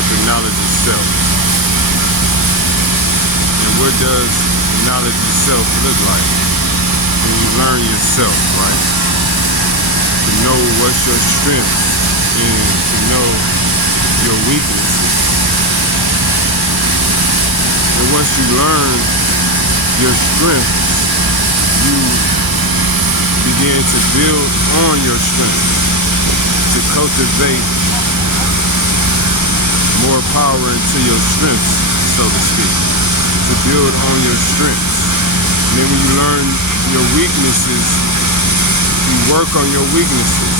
called the knowledge of self. And what does the knowledge of self look like? When you learn yourself, right? To know what's your strength and to know your weaknesses. And once you learn your strengths, you begin to build on your strengths, to cultivate more power into your strengths, so to speak, to build on your strengths. And then when you learn your weaknesses, you work on your weaknesses.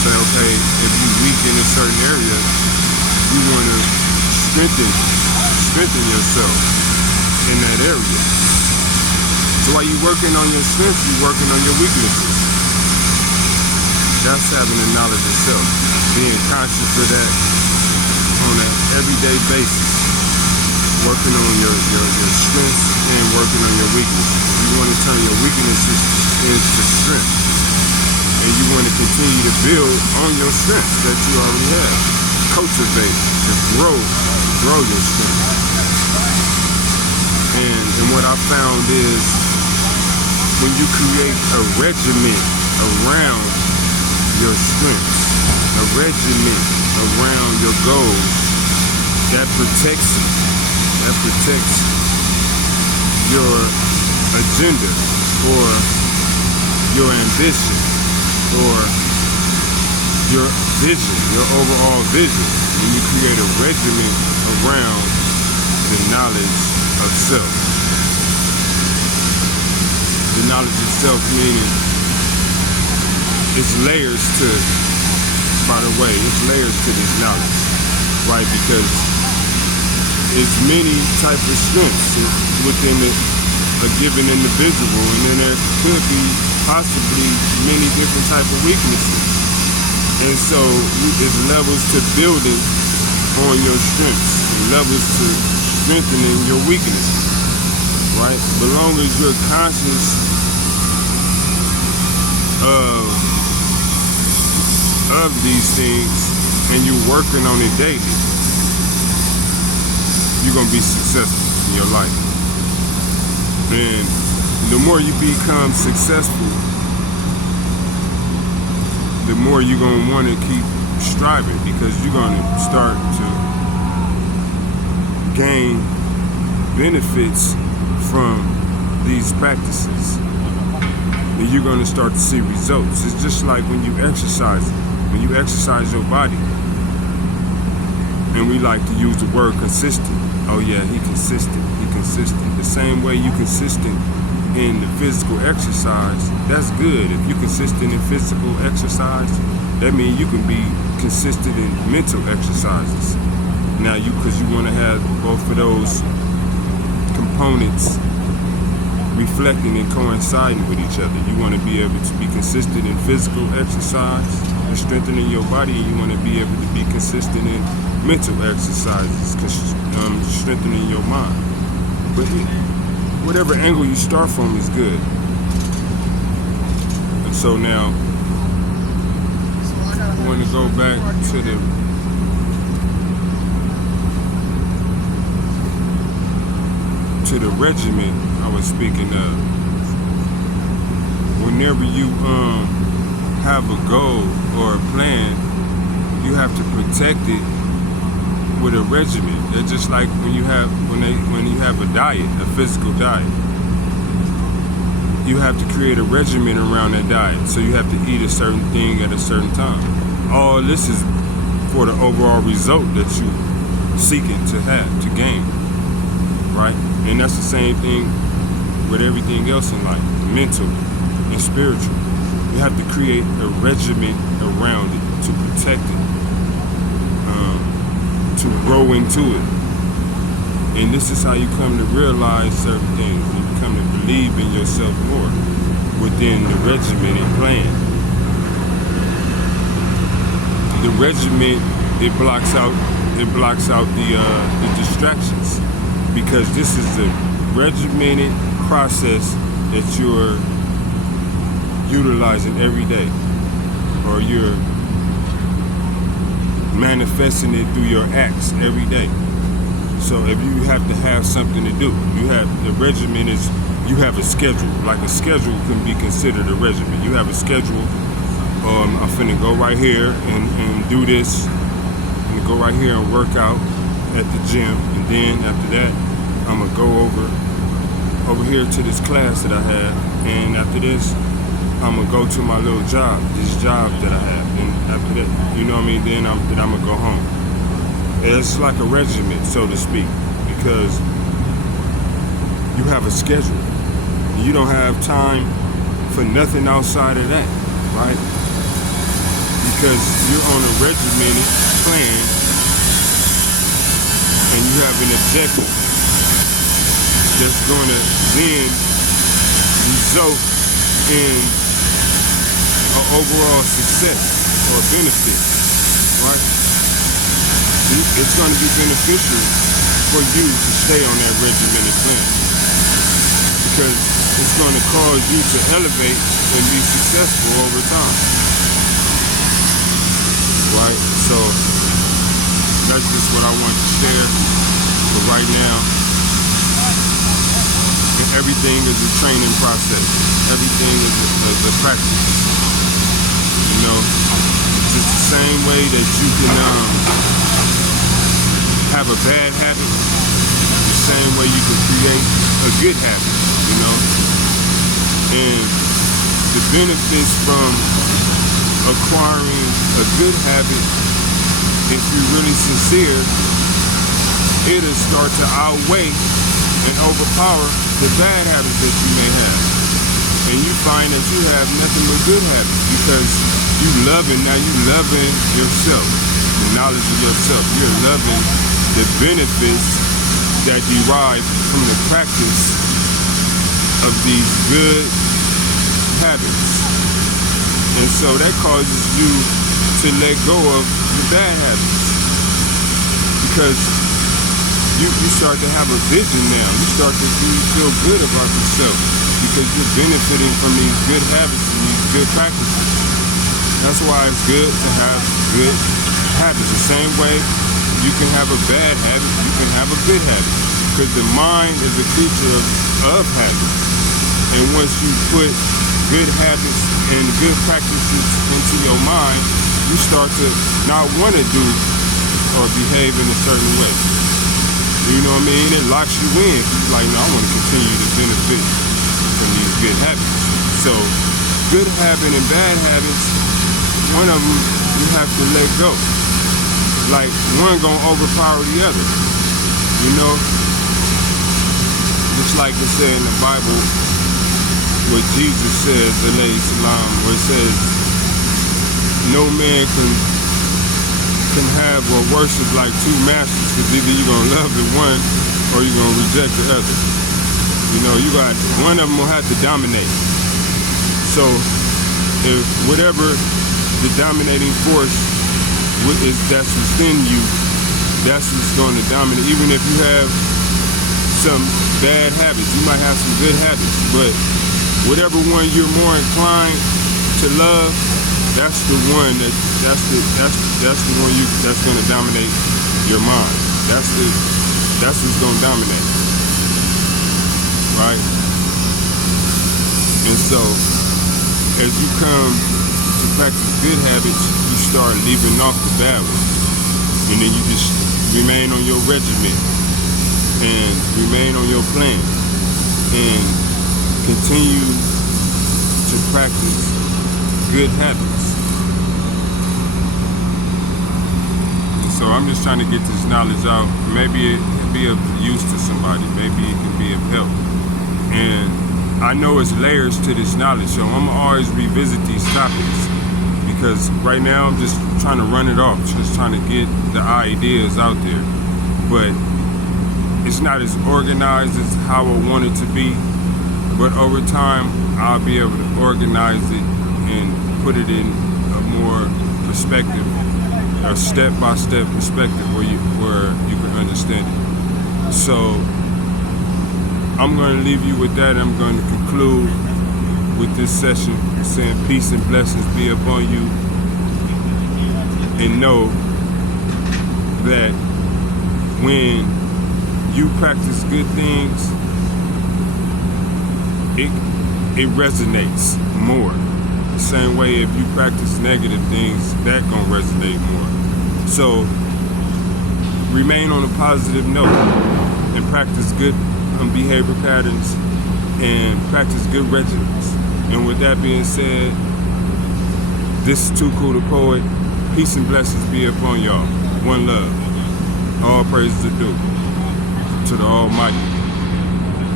Say, okay, if you're weak in a certain area, you want to strengthen yourself in that area. So while you're working on your strengths, you're working on your weaknesses. That's having the knowledge of self, being conscious of that on an everyday basis, working on your strengths and working on your weaknesses. You want to turn your weaknesses into strength, and you want to continue to build on your strengths that you already have. Cultivate and grow your strength. And what I found is when you create a regiment around your strengths, a regiment around your goals, that protects it. That protects your agenda or your ambition or your vision, your overall vision. When you create a regiment around the knowledge of self. The knowledge of self meaning it's layers to, by the way, it's layers to this knowledge, right? Because it's many types of strengths within a given individual, and then there could be possibly many different types of weaknesses. And so it's levels to building on your strengths, and levels to strengthening your weaknesses, right? But long as you're conscious of these things and you're working on it daily, you're going to be successful in your life. And the more you become successful, the more you're going to want to keep striving, because you're going to start to gain benefits from these practices. And you're going to start to see results. It's just like when you exercise. When you exercise your body, and we like to use the word consistent. Oh yeah, he consistent. The same way you consistent in the physical exercise, that's good. If you're consistent in physical exercise, that means you can be consistent in mental exercises. Now because you want to have both of those components reflecting and coinciding with each other. You want to be able to be consistent in physical exercise and strengthening your body, and you want to be able to be consistent in mental exercises, strengthening your mind. But whatever angle you start from is good. And so now, I want to go back to the regiment I was speaking of. Whenever you have a goal or a plan, you have to protect it with a regimen. It's just like when you have a diet, a physical diet. You have to create a regimen around that diet. So you have to eat a certain thing at a certain time. All this is for the overall result that you're seeking to have, to gain, right? And that's the same thing with everything else in life, mental and spiritual. You have to create a regimen around it to protect it, to grow into it. And this is how you come to realize certain things. You come to believe in yourself more within the regimented plan. The regiment, it blocks out the distractions, because this is a regimented process that you're utilizing every day, or you're manifesting it through your acts every day. So if you have to have something to do, the regimen is, you have a schedule. Like a schedule can be considered a regimen. You have a schedule. I'm finna go right here and do this. I'm gonna go right here and work out at the gym, and then after that, I'm gonna go over here to this class that I have, and after this, I'm gonna go to my little job, this job that I have, and after that, you know what I mean, then I'm gonna go home. It's like a regimen, so to speak, because you have a schedule. You don't have time for nothing outside of that, right? Because you're on a regimented plan and you have an objective that's going to then result in an overall success or benefit, right? It's going to be beneficial for you to stay on that regimented plan because it's going to cause you to elevate and be successful over time, right? So that's just what I want to share for right now. And everything is a training process. Everything is a practice. You know, it's just the same way that you can have a bad habit, the same way you can create a good habit, you know? And the benefits from acquiring a good habit, if you're really sincere, it'll start to outweigh and overpower the bad habits that you may have. And you find that you have nothing but good habits because now you loving yourself, the knowledge of yourself. You're loving the benefits that derive from the practice of these good habits. And so that causes you to let go of the bad habits because you start to have a vision now. You start to feel good about yourself because you're benefiting from these good habits and these good practices. That's why it's good to have good habits. The same way you can have a bad habit, you can have a good habit. Because the mind is a creature of habits. And once you put good habits and good practices into your mind, you start to not want to do or behave in a certain way. You know what I mean? It locks you in. You're like, no, I want to continue to benefit from these good habits. So, good habit and bad habits, one of them you have to let go. Like, one gonna overpower the other. You know? Just like it said in the Bible, what Jesus says, alayhi salam, where it says, no man can have or worship like two masters, because either you're gonna love the one or you're gonna reject the other. You know, one of them will have to dominate. So, if whatever the dominating force that's within you, that's what's going to dominate. Even if you have some bad habits, you might have some good habits, but whatever one you're more inclined to love, that's the one that's the one that's going to dominate your mind. That's what's going to dominate, right? And so, as you come to practice good habits, you start leaving off the bad ones. And then you just remain on your regimen and remain on your plan and continue to practice good habits. And so I'm just trying to get this knowledge out. Maybe it can be of use to somebody. Maybe it can be of help. And I know it's layers to this knowledge, so I'm gonna always revisit these topics because right now I'm just trying to run it off, just trying to get the ideas out there. But it's not as organized as how I want it to be, but over time I'll be able to organize it and put it in a more perspective, a step-by-step perspective where you can understand it. So I'm going to leave you with that. I'm going to conclude with this session saying peace and blessings be upon you, and know that when you practice good things, it resonates more. The same way if you practice negative things, that gonna resonate more. So remain on a positive note and practice good behavior patterns and practice good regimens. And with that being said, this is Too Cool the Poet. Peace and blessings be upon y'all. One love. All praises are due to the Almighty,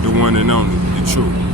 the one and only, the true.